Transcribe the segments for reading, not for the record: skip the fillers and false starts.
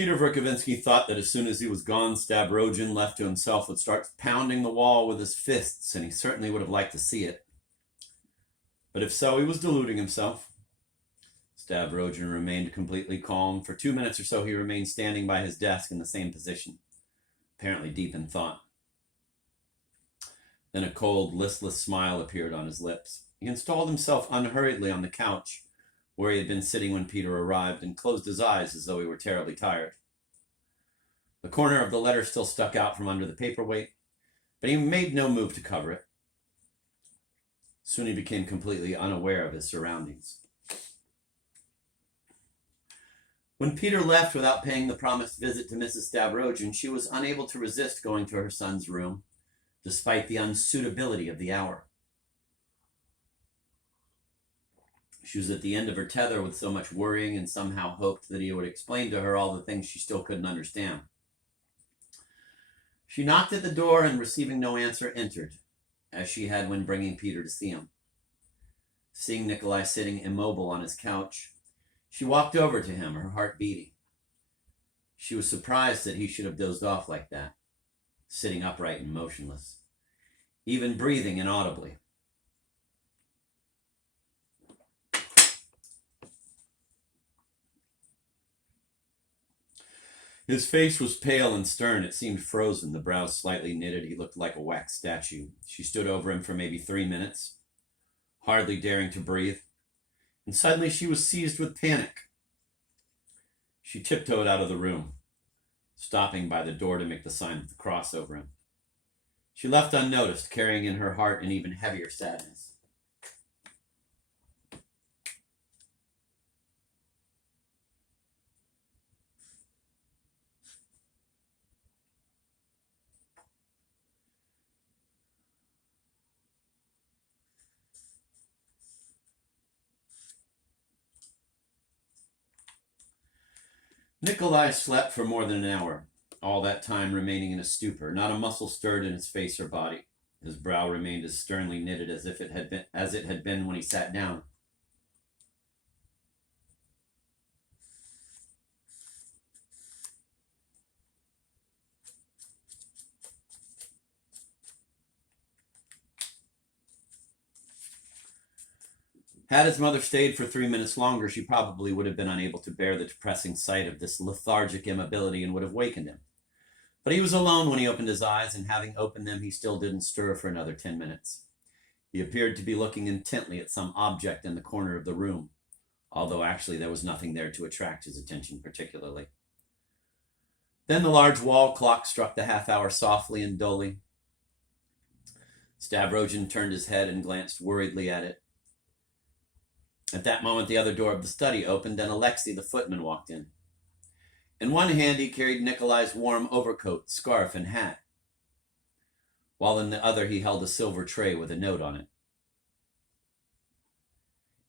Peter Verkovensky thought that as soon as he was gone, Stavrogin, left to himself, would start pounding the wall with his fists, and he certainly would have liked to see it. But if so, he was deluding himself. Stavrogin remained completely calm. For 2 minutes or so, he remained standing by his desk in the same position, apparently deep in thought. Then a cold, listless smile appeared on his lips. He installed himself unhurriedly on the couch where he had been sitting when Peter arrived, and closed his eyes as though he were terribly tired. The corner of the letter still stuck out from under the paperweight, but he made no move to cover it. Soon he became completely unaware of his surroundings. When Peter left without paying the promised visit to Mrs. Stavrogin, she was unable to resist going to her son's room, despite the unsuitability of the hour. She was at the end of her tether with so much worrying, and somehow hoped that he would explain to her all the things she still couldn't understand. She knocked at the door and, receiving no answer, entered, as she had when bringing Peter to see him. Seeing Nikolai sitting immobile on his couch, she walked over to him, her heart beating. She was surprised that he should have dozed off like that, sitting upright and motionless, even breathing inaudibly. His face was pale and stern. It seemed frozen, the brows slightly knitted. He looked like a wax statue. She stood over him for maybe 3 minutes, hardly daring to breathe, and suddenly she was seized with panic. She tiptoed out of the room, stopping by the door to make the sign of the cross over him. She left unnoticed, carrying in her heart an even heavier sadness. Nikolai slept for more than an hour, all that time remaining in a stupor. Not a muscle stirred in his face or body. His brow remained as sternly knitted as it had been when he sat down. Had his mother stayed for 3 minutes longer, she probably would have been unable to bear the depressing sight of this lethargic immobility and would have wakened him. But he was alone when he opened his eyes, and having opened them, he still didn't stir for another 10 minutes. He appeared to be looking intently at some object in the corner of the room, although actually there was nothing there to attract his attention particularly. Then the large wall clock struck the half hour softly and dully. Stavrogin turned his head and glanced worriedly at it. At that moment, the other door of the study opened, and Alexei, the footman, walked in. In one hand, he carried Nikolai's warm overcoat, scarf, and hat, while in the other he held a silver tray with a note on it.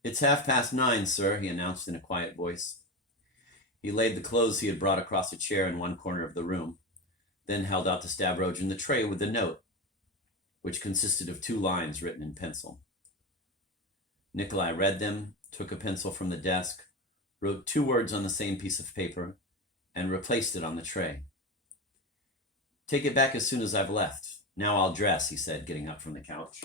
"It's 9:30, sir," he announced in a quiet voice. He laid the clothes he had brought across a chair in one corner of the room, then held out to Stavrogin the tray with the note, which consisted of 2 lines written in pencil. Nikolai read them, took a pencil from the desk, wrote 2 words on the same piece of paper, and replaced it on the tray. "Take it back as soon as I've left. Now I'll dress," he said, getting up from the couch.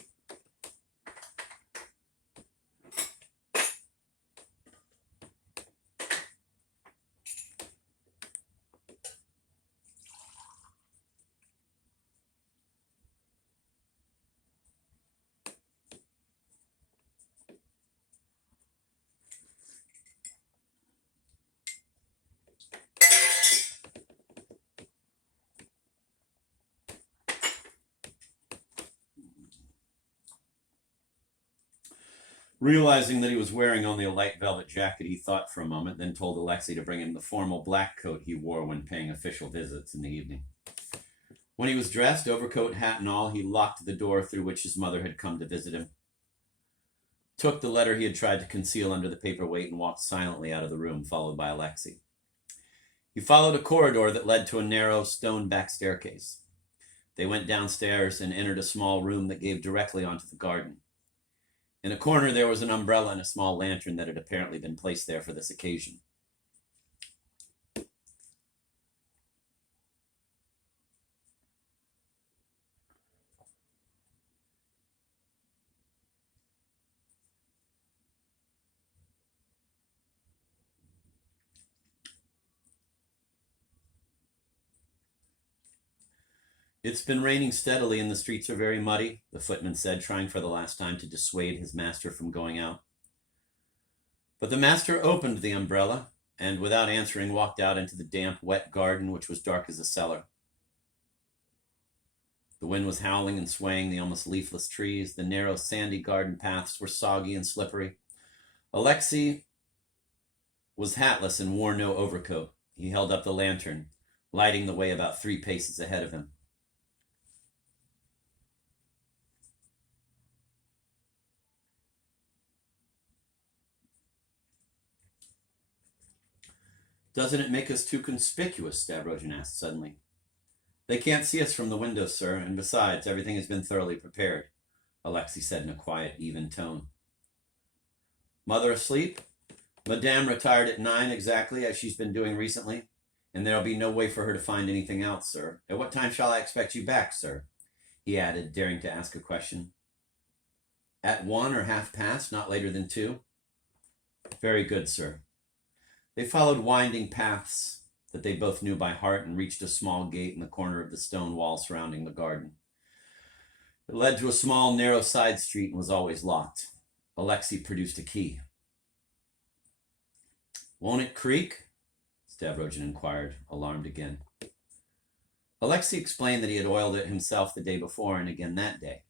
Realizing that he was wearing only a light velvet jacket, he thought for a moment, then told Alexei to bring him the formal black coat he wore when paying official visits in the evening. When he was dressed, overcoat, hat, and all, he locked the door through which his mother had come to visit him, took the letter he had tried to conceal under the paperweight, and walked silently out of the room, followed by Alexei. He followed a corridor that led to a narrow stone back staircase. They went downstairs and entered a small room that gave directly onto the garden. In a corner, there was an umbrella and a small lantern that had apparently been placed there for this occasion. It's been raining steadily and the streets are very muddy, the footman said, trying for the last time to dissuade his master from going out. But the master opened the umbrella and, without answering, walked out into the damp, wet garden, which was dark as a cellar. The wind was howling and swaying the almost leafless trees. The narrow, sandy garden paths were soggy and slippery. Alexei was hatless and wore no overcoat. He held up the lantern, lighting the way about 3 paces ahead of him. Doesn't it make us too conspicuous? Stavrogin asked suddenly. They can't see us from the window, sir, and besides, everything has been thoroughly prepared, Alexei said in a quiet, even tone. Mother asleep? Madame retired at 9 exactly, as she's been doing recently, and there'll be no way for her to find anything out, sir. At what time shall I expect you back, sir? He added, daring to ask a question. At 1 or half past, not later than 2. Very good, sir. They followed winding paths that they both knew by heart and reached a small gate in the corner of the stone wall surrounding the garden. It led to a small, narrow side street and was always locked. Alexei produced a key. Won't it creak? Stavrogin inquired, alarmed again. Alexei explained that he had oiled it himself the day before and again that day.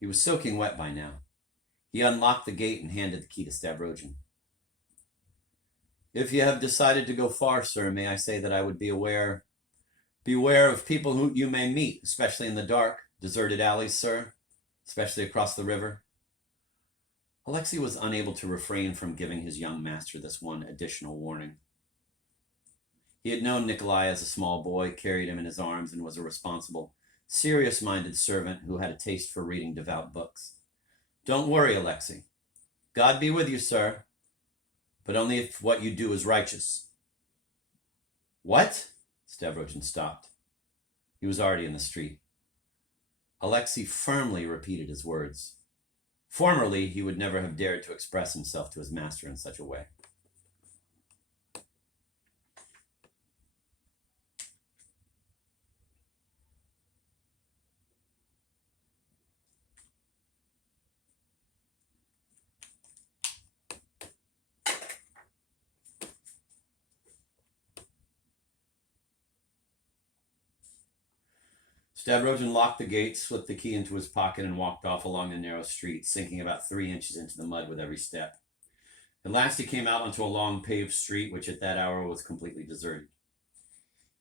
He was soaking wet by now. He unlocked the gate and handed the key to Stavrogin. If you have decided to go far, sir, may I say that I would beware of people who you may meet, especially in the dark, deserted alleys, sir, especially across the river. Alexei was unable to refrain from giving his young master this one additional warning. He had known Nikolai as a small boy, carried him in his arms, and was a responsible, serious-minded servant who had a taste for reading devout books. Don't worry, Alexei. God be with you, sir, but only if what you do is righteous. What? Stavrogin stopped. He was already in the street. Alexei firmly repeated his words. Formerly, he would never have dared to express himself to his master in such a way. Stavrogin locked the gate, slipped the key into his pocket, and walked off along the narrow street, sinking about 3 inches into the mud with every step. At last he came out onto a long paved street, which at that hour was completely deserted.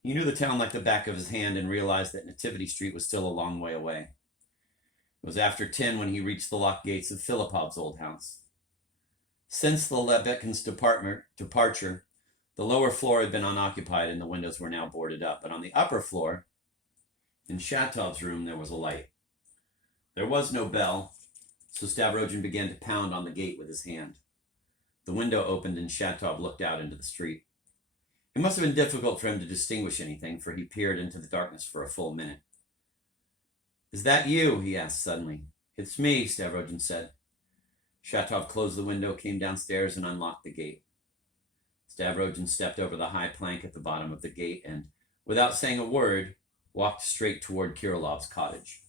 He knew the town like the back of his hand and realized that Nativity Street was still a long way away. It was after 10 when he reached the locked gates of Filipov's old house. Since the Lebekin's departure, the lower floor had been unoccupied and the windows were now boarded up, but on the upper floor, in Shatov's room, there was a light. There was no bell, so Stavrogin began to pound on the gate with his hand. The window opened and Shatov looked out into the street. It must have been difficult for him to distinguish anything, for he peered into the darkness for a full minute. Is that you? He asked suddenly. It's me, Stavrogin said. Shatov closed the window, came downstairs, and unlocked the gate. Stavrogin stepped over the high plank at the bottom of the gate and, without saying a word, walked straight toward Kirilov's cottage.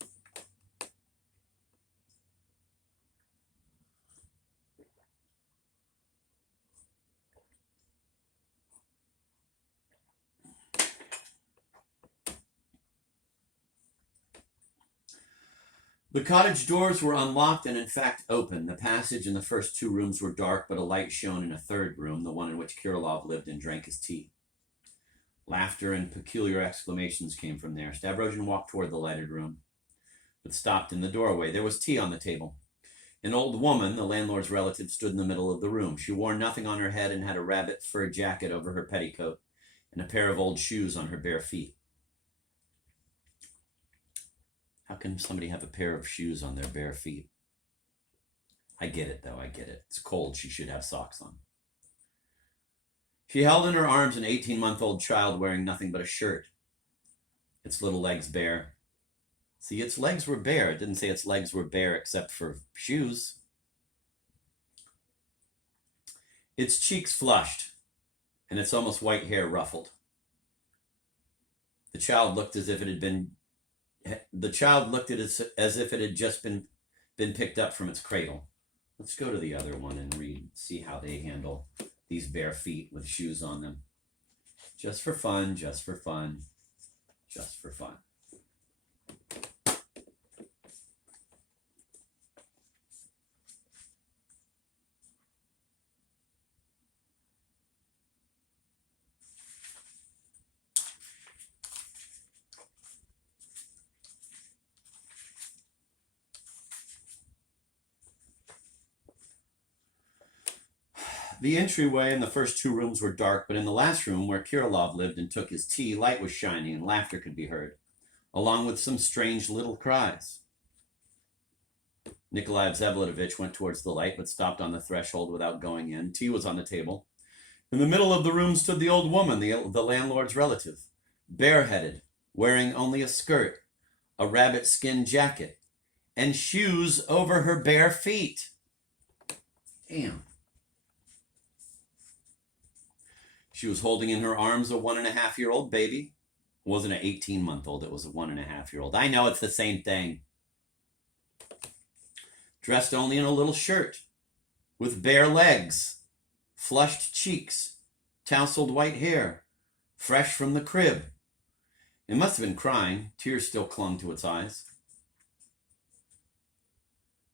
The cottage doors were unlocked and in fact open. The passage and the first 2 rooms were dark, but a light shone in a third room, the one in which Kirilov lived and drank his tea. Laughter and peculiar exclamations came from there. Stavrogin walked toward the lighted room, but stopped in the doorway. There was tea on the table. An old woman, the landlord's relative, stood in the middle of the room. She wore nothing on her head and had a rabbit fur jacket over her petticoat and a pair of old shoes on her bare feet. How can somebody have a pair of shoes on their bare feet? I get it, though. I get it. It's cold. She should have socks on. She held in her arms an 18-month-old child wearing nothing but a shirt, its little legs bare. See, its legs were bare. It didn't say its legs were bare except for shoes. Its cheeks flushed, and its almost white hair ruffled. The child looked as if it had been The child looked at it as if it had just been picked up from its cradle. Let's go to the other one and see how they handle these bare feet with shoes on them. Just for fun, just for fun, just for fun. The entryway and the first two rooms were dark, but in the last room, where Kirilov lived and took his tea, light was shining and laughter could be heard, along with some strange little cries. Nikolai Vsevolatovich went towards the light, but stopped on the threshold without going in. Tea was on the table. In the middle of the room stood the old woman, the landlord's relative, bareheaded, wearing only a skirt, a rabbit skin jacket, and shoes over her bare feet. Damn. She was holding in her arms a 1.5-year-old baby. It wasn't an 18-month-old, it was a 1.5-year-old. I know, it's the same thing. Dressed only in a little shirt, with bare legs, flushed cheeks, tousled white hair, fresh from the crib. It must have been crying. Tears still clung to its eyes.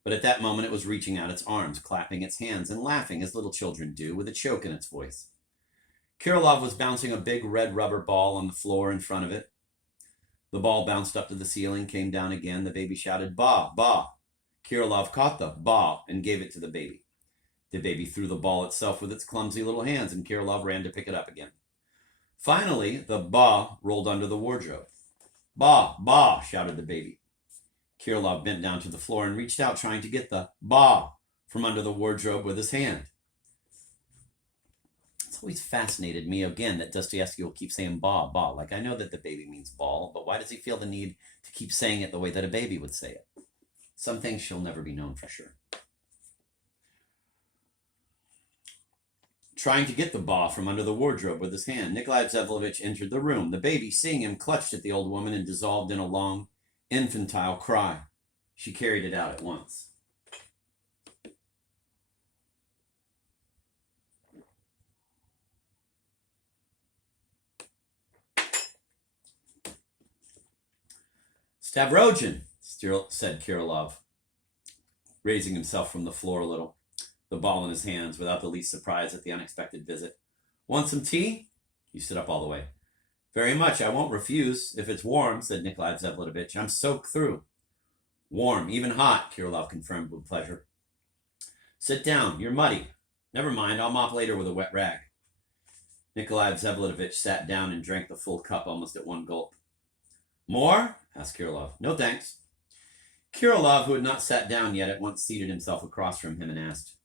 But at that moment it was reaching out its arms, clapping its hands, and laughing as little children do, with a choke in its voice. Kirilov was bouncing a big red rubber ball on the floor in front of it. The ball bounced up to the ceiling, came down again. The baby shouted, "Ba, ba." Kirilov caught the ba and gave it to the baby. The baby threw the ball itself with its clumsy little hands, and Kirilov ran to pick it up again. Finally, the ba rolled under the wardrobe. "Ba, ba," shouted the baby. Kirilov bent down to the floor and reached out, trying to get the ba from under the wardrobe with his hand. It's always fascinated me, again, that Dostoevsky will keep saying ba, ba. Like, I know that the baby means ball, but why does he feel the need to keep saying it the way that a baby would say it? Some things shall never be known for sure. Trying to get the ba from under the wardrobe with his hand, Nikolai Vsevolatovich entered the room. The baby, seeing him, clutched at the old woman and dissolved in a long, infantile cry. She carried it out at once. "Stavrogin," said Kirilov, raising himself from the floor a little, the ball in his hands, without the least surprise at the unexpected visit. "Want some tea?" He stood up all the way. "Very much. I won't refuse, if it's warm," said Nikolai Vsevolatovich. "I'm soaked through." "Warm, even hot," Kirilov confirmed with pleasure. "Sit down. You're muddy. Never mind, I'll mop later with a wet rag." Nikolai Vsevolatovich sat down and drank the full cup almost at one gulp. "More?" asked Kirilov. "No, thanks." Kirilov, who had not sat down yet, at once seated himself across from him and asked,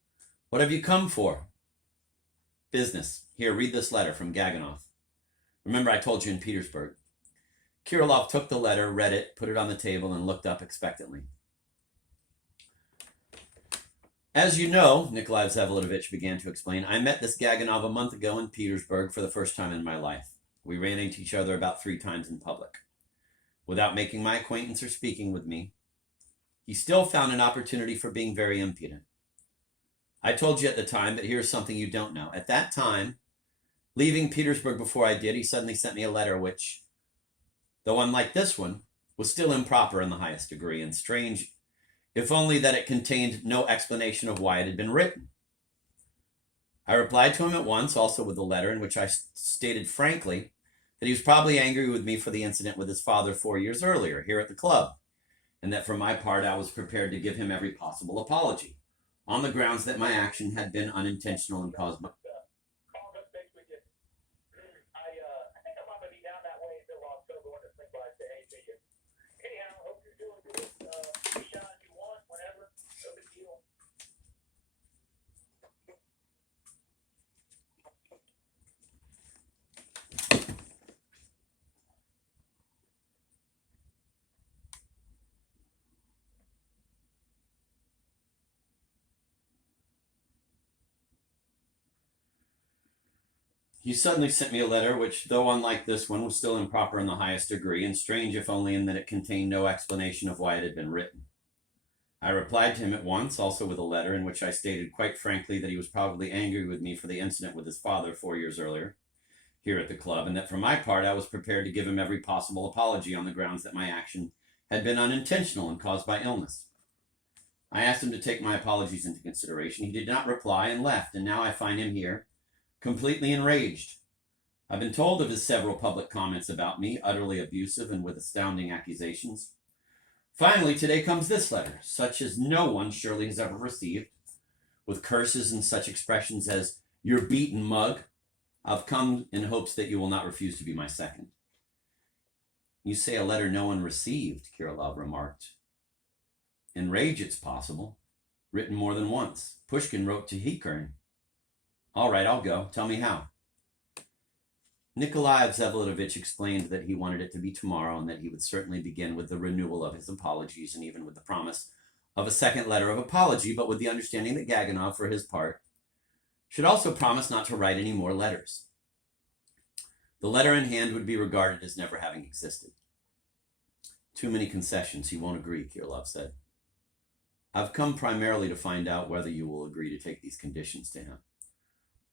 "What have you come for?" "Business. Here, read this letter from Gaganov. Remember I told you in Petersburg." Kirilov took the letter, read it, put it on the table, and looked up expectantly. "As you know," Nikolai Vsevolatovich began to explain, "I met this Gaganov a month ago in Petersburg for the first time in my life. We ran into each other about 3 times in public. Without making my acquaintance or speaking with me, he still found an opportunity for being very impudent. I told you at the time, but here's something you don't know. At that time, leaving Petersburg before I did, he suddenly sent me a letter which, though unlike this one, was still improper in the highest degree, and strange, if only that it contained no explanation of why it had been written. I replied to him at once, also with a letter in which I stated frankly that he was probably angry with me for the incident with his father 4 years earlier, here at the club, and that for my part I was prepared to give him every possible apology, on the grounds that my action had been unintentional and caused my..." You suddenly sent me a letter which, though unlike this one, was still improper in the highest degree, and strange if only in that it contained no explanation of why it had been written. I replied to him at once, also with a letter, in which I stated quite frankly that he was probably angry with me for the incident with his father 4 years earlier, here at the club, and that for my part I was prepared to give him every possible apology on the grounds that my action had been unintentional and caused by illness. I asked him to take my apologies into consideration. He did not reply and left, and now I find him here, completely enraged. I've been told of his several public comments about me, utterly abusive and with astounding accusations. Finally, today comes this letter, such as no one surely has ever received, with curses and such expressions as, "You're beaten, mug. I've come in hopes that you will not refuse to be my second." You say a letter no one received, Kirilov remarked. In rage, it's possible. Written more than once. Pushkin wrote to Hikern. All right, I'll go. Tell me how. Nikolai Vsevolatovich explained that he wanted it to be tomorrow and that he would certainly begin with the renewal of his apologies and even with the promise of a second letter of apology, but with the understanding that Gaganov, for his part, should also promise not to write any more letters. The letter in hand would be regarded as never having existed. Too many concessions. He won't agree, Kirilov said. I've come primarily to find out whether you will agree to take these conditions to him.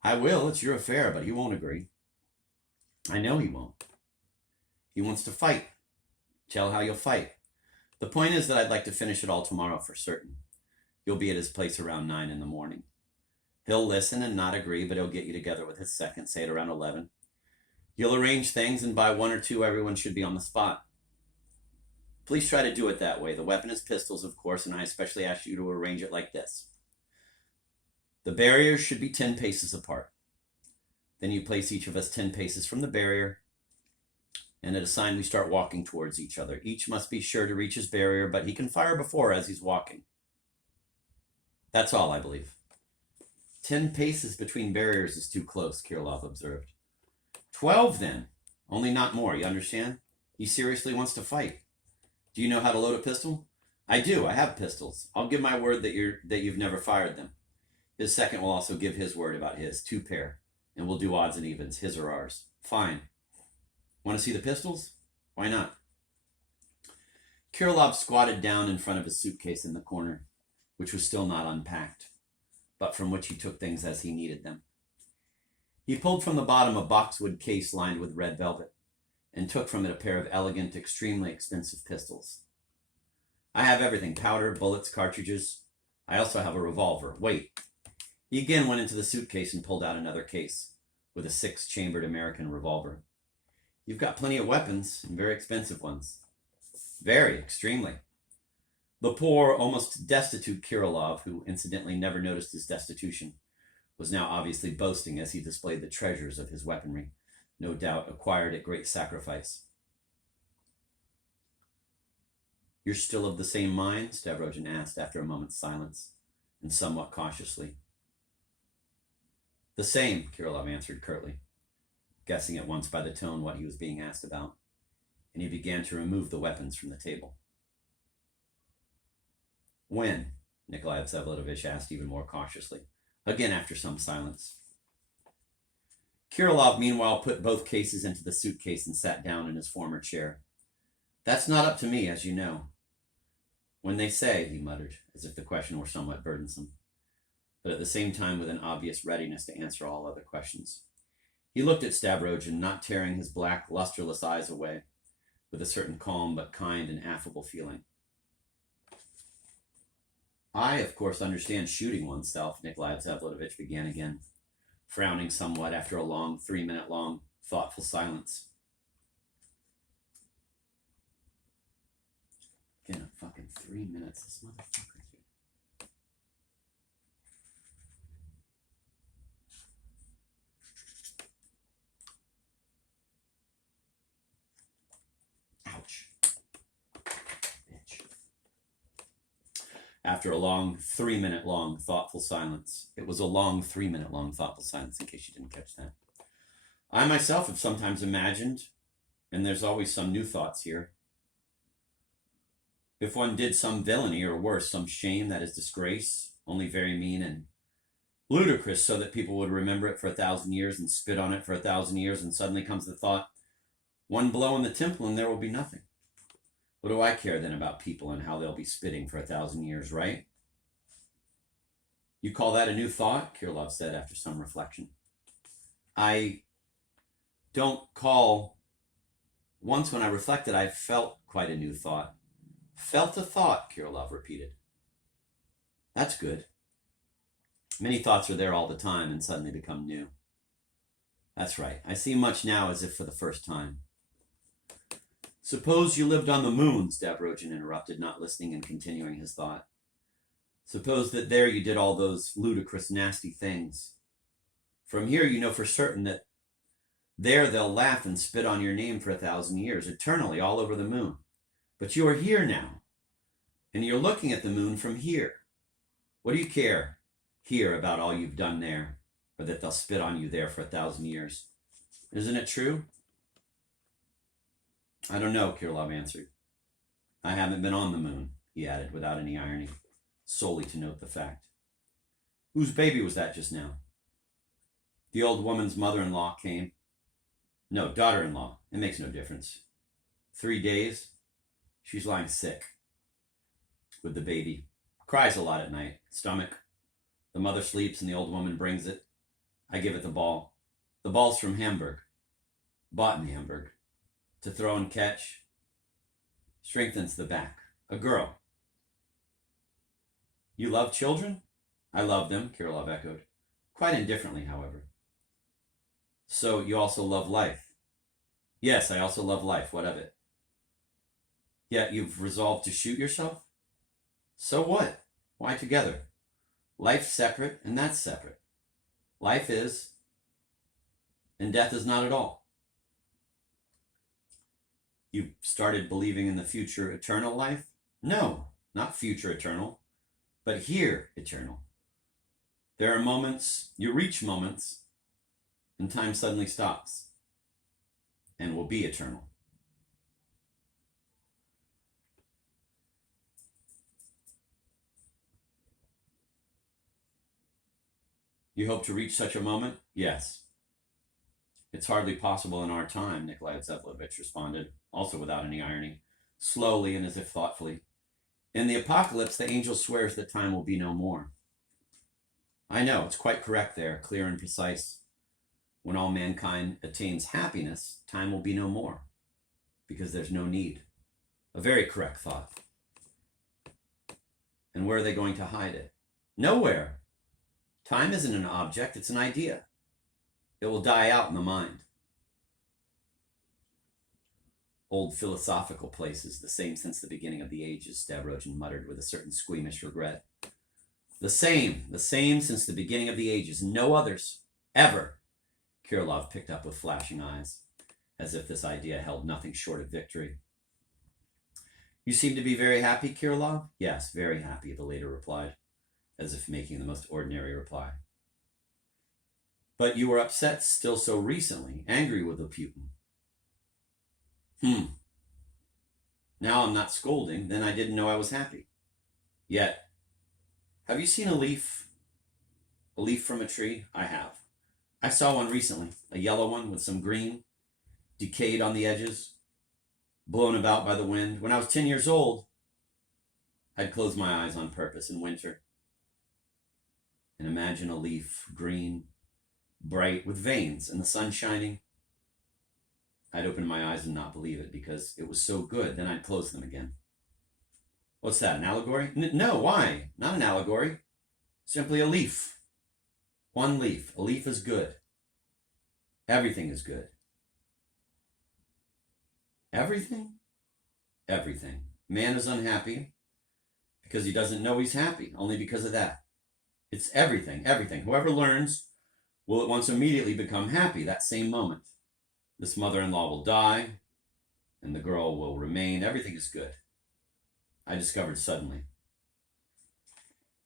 I will. It's your affair, but he won't agree. I know he won't. He wants to fight. Tell how you'll fight. The point is that I'd like to finish it all tomorrow for certain. You'll be at his place around 9 in the morning. He'll listen and not agree, but he'll get you together with his second, say at around 11. You'll arrange things, and by 1 or 2, everyone should be on the spot. Please try to do it that way. The weapon is pistols, of course, and I especially ask you to arrange it like this. The barriers should be 10 paces apart. Then you place each of us 10 paces from the barrier, and at a sign we start walking towards each other. Each must be sure to reach his barrier, but he can fire before as he's walking. That's all, I believe. 10 paces between barriers is too close, Kirilov observed. 12 then, only not more, you understand? He seriously wants to fight. Do you know how to load a pistol? I do, I have pistols. I'll give my word that you've never fired them. His second will also give his word about his, 2 pair. And we'll do odds and evens, his or ours. Fine. Want to see the pistols? Why not? Kirilov squatted down in front of his suitcase in the corner, which was still not unpacked, but from which he took things as he needed them. He pulled from the bottom a boxwood case lined with red velvet, and took from it a pair of elegant, extremely expensive pistols. I have everything, powder, bullets, cartridges. I also have a revolver. Wait. He again went into the suitcase and pulled out another case with a 6-chambered American revolver. You've got plenty of weapons, and very expensive ones. Very, extremely. The poor, almost destitute Kirilov, who incidentally never noticed his destitution, was now obviously boasting as he displayed the treasures of his weaponry, no doubt acquired at great sacrifice. You're still of the same mind? Stavrogin asked after a moment's silence, and somewhat cautiously. The same, Kirilov answered curtly, guessing at once by the tone what he was being asked about, and he began to remove the weapons from the table. When? Nikolai Vsevolatovich asked even more cautiously, again after some silence. Kirilov, meanwhile, put both cases into the suitcase and sat down in his former chair. That's not up to me, as you know. When they say, he muttered, as if the question were somewhat burdensome, but at the same time with an obvious readiness to answer all other questions. He looked at Stavrogin, not tearing his black, lusterless eyes away, with a certain calm but kind and affable feeling. I, of course, understand shooting oneself, Nikolai Vsevolatovich began again, frowning somewhat after a long, 3-minute-long, thoughtful silence. Again, a fucking 3 minutes, this motherfucker. Ouch. Bitch. After a long 3-minute-long thoughtful silence. It was a long 3-minute-long thoughtful silence, in case you didn't catch that. I myself have sometimes imagined, and there's always some new thoughts here, if one did some villainy or worse, some shame that is disgrace, only very mean and ludicrous so that people would remember it for 1,000 years and spit on it for 1,000 years, and suddenly comes the thought, one blow in the temple and there will be nothing. What do I care then about people and how they'll be spitting for 1,000 years, right? You call that a new thought? Kirillov said after some reflection. I don't call... Once when I reflected, I felt quite a new thought. Felt a thought, Kirillov repeated. That's good. Many thoughts are there all the time and suddenly become new. That's right. I see much now as if for the first time. Suppose you lived on the moon, Stavrogin interrupted, not listening and continuing his thought. Suppose that there you did all those ludicrous, nasty things. From here you know for certain that there they'll laugh and spit on your name for 1,000 years, eternally, all over the moon. But you are here now, and you're looking at the moon from here. What do you care here about all you've done there, or that they'll spit on you there for 1,000 years? Isn't it true? I don't know, Kirillov answered. I haven't been on the moon, he added without any irony, solely to note the fact. Whose baby was that just now? The old woman's mother-in-law came. No, daughter-in-law. It makes no difference. 3 days. She's lying sick with the baby. Cries a lot at night. Stomach. The mother sleeps and the old woman brings it. I give it the ball. The ball's from Hamburg. Bought in Hamburg. To throw and catch. Strengthens the back. A girl. You love children? I love them, Kirillov echoed. Quite indifferently, however. So you also love life? Yes, I also love life. What of it? Yet you've resolved to shoot yourself? So what? Why together? Life's separate, and that's separate. Life is, and death is not at all. You started believing in the future eternal life? No, not future eternal, but here eternal. There are moments, you reach moments, and time suddenly stops, and will be eternal. You hope to reach such a moment? Yes. It's hardly possible in our time, Nikolai Tseplovich responded, also without any irony, slowly and as if thoughtfully. In the apocalypse, the angel swears that time will be no more. I know, it's quite correct there, clear and precise. When all mankind attains happiness, time will be no more, because there's no need. A very correct thought. And where are they going to hide it? Nowhere. Time isn't an object, it's an idea. It will die out in the mind. Old philosophical places, the same since the beginning of the ages, Stavrogin muttered with a certain squeamish regret. The same since the beginning of the ages, no others, ever. Kirillov picked up with flashing eyes, as if this idea held nothing short of victory. You seem to be very happy, Kirillov? Yes, very happy, the later replied, as if making the most ordinary reply. But you were upset still so recently, angry with Loputin. Now I'm not scolding, then I didn't know I was happy. Yet, have you seen a leaf? A leaf from a tree? I have. I saw one recently, a yellow one with some green, decayed on the edges, blown about by the wind. When I was 10 years old, I'd close my eyes on purpose in winter and imagine a leaf, green, bright, with veins, and the sun shining. I'd open my eyes and not believe it because it was so good. Then I'd close them again. What's that, an allegory? No, why? Not an allegory. Simply a leaf. One leaf. A leaf is good. Everything is good. Everything? Everything. Man is unhappy because he doesn't know he's happy, only because of that. It's everything, everything. Whoever learns will at once immediately become happy that same moment. This mother-in-law will die, and the girl will remain. Everything is good. I discovered suddenly.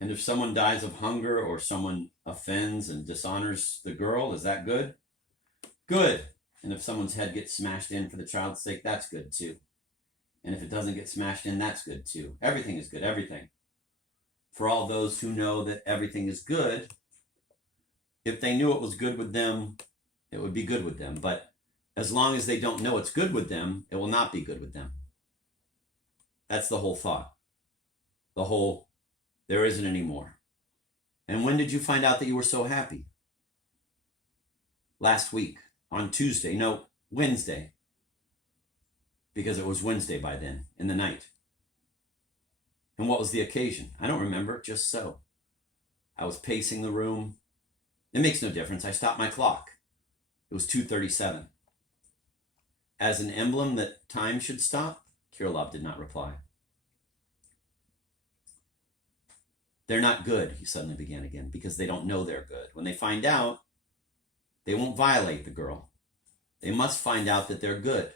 And if someone dies of hunger or someone offends and dishonors the girl, is that good? Good. And if someone's head gets smashed in for the child's sake, that's good too. And if it doesn't get smashed in, that's good too. Everything is good, everything. For all those who know that everything is good, If they knew it was good with them, it would be good with them. But as long as they don't know it's good with them, it will not be good with them. That's the whole thought. The whole, there isn't any more. And when did you find out that you were so happy? Last week, on Tuesday, no, Wednesday. Because it was Wednesday by then, in the night. And what was the occasion? I don't remember, just so. I was pacing the room. It makes no difference. I stopped my clock. It was 2:37. As an emblem that time should stop, Kirilov did not reply. They're not good, he suddenly began again, because they don't know they're good. When they find out, they won't violate the girl. They must find out that they're good.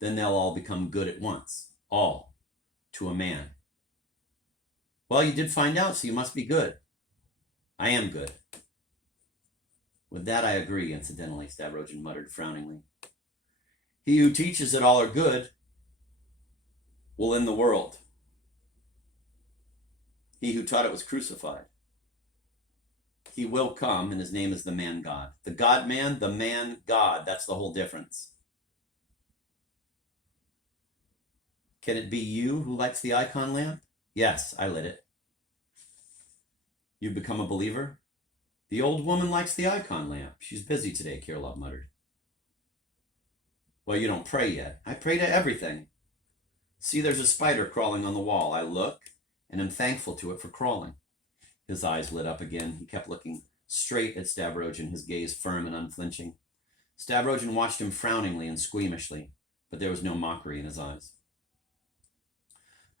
Then they'll all become good at once. All. To a man. Well, you did find out, so you must be good. I am good. With that I agree, incidentally, Stavrogin muttered frowningly. He who teaches that all are good will end the world. He who taught it was crucified. He will come, and his name is the man God. The God man, the man God. That's the whole difference. Can it be you who lights the icon lamp? Yes, I lit it. You've become a believer? The old woman likes the icon lamp. She's busy today, Kirilov muttered. Well, you don't pray yet. I pray to everything. See, there's a spider crawling on the wall. I look and am thankful to it for crawling. His eyes lit up again. He kept looking straight at Stavrogin, his gaze firm and unflinching. Stavrogin watched him frowningly and squeamishly, but there was no mockery in his eyes.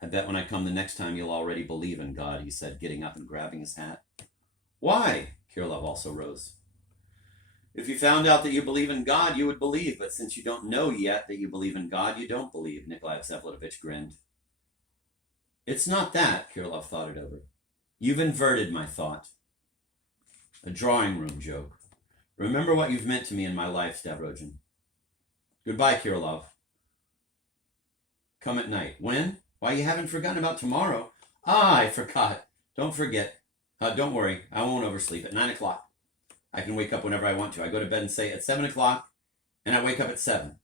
I bet when I come the next time you'll already believe in God, he said, getting up and grabbing his hat. Why? Kirilov also rose. If you found out that you believe in God, you would believe, but since you don't know yet that you believe in God, you don't believe, Nikolai Vsevolatovich grinned. It's not that, Kirilov thought it over. You've inverted my thought. A drawing room joke. Remember what you've meant to me in my life, Stavrogin. Goodbye, Kirilov. Come at night. When? Why, you haven't forgotten about tomorrow. Ah, I forgot. Don't forget. Don't worry. I won't oversleep. At 9 o'clock. I can wake up whenever I want to. I go to bed and say at 7 o'clock, and I wake up at 7.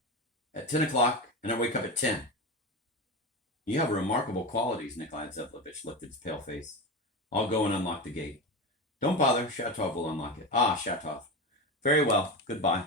At 10 o'clock, and I wake up at 10. You have remarkable qualities, Nikolai Vsevolatovich looked at his pale face. I'll go and unlock the gate. Don't bother. Shatov will unlock it. Ah, Shatov. Very well. Goodbye.